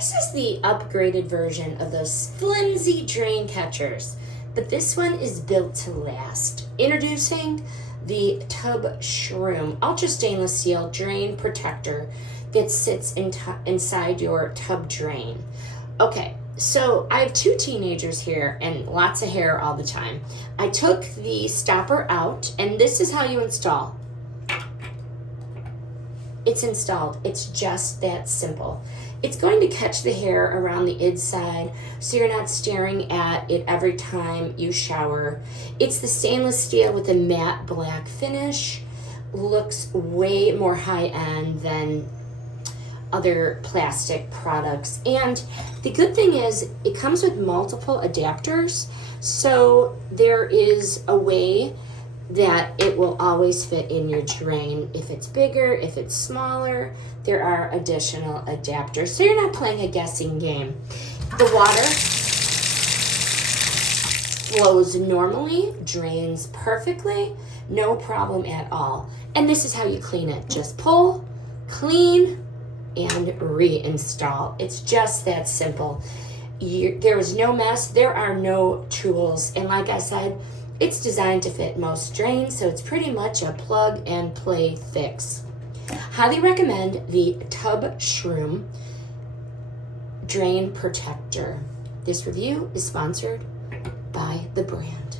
This is the upgraded version of those flimsy drain catchers, but this one is built to last. Introducing the TubShroom Ultra Stainless Steel Drain Protector that sits inside your tub drain. Okay, so I have two teenagers here and lots of hair all the time. I took the stopper out, and this is how you install. It's installed. It's just that simple. It's going to catch the hair around the inside so you're not staring at it every time you shower. It's the stainless steel with a matte black finish. Looks way more high-end than other plastic products. And the good thing is it comes with multiple adapters, so there is a way that it will always fit in your drain. If it's bigger, if it's smaller, there are additional adapters. So you're not playing a guessing game. The water flows normally, drains perfectly, no problem at all. And this is how you clean it. Just pull, clean, and reinstall. It's just that simple. There is no mess, there are no tools. And like I said, it's designed to fit most drains, so it's pretty much a plug and play fix. Highly recommend the TubShroom Drain Protector. This review is sponsored by the brand.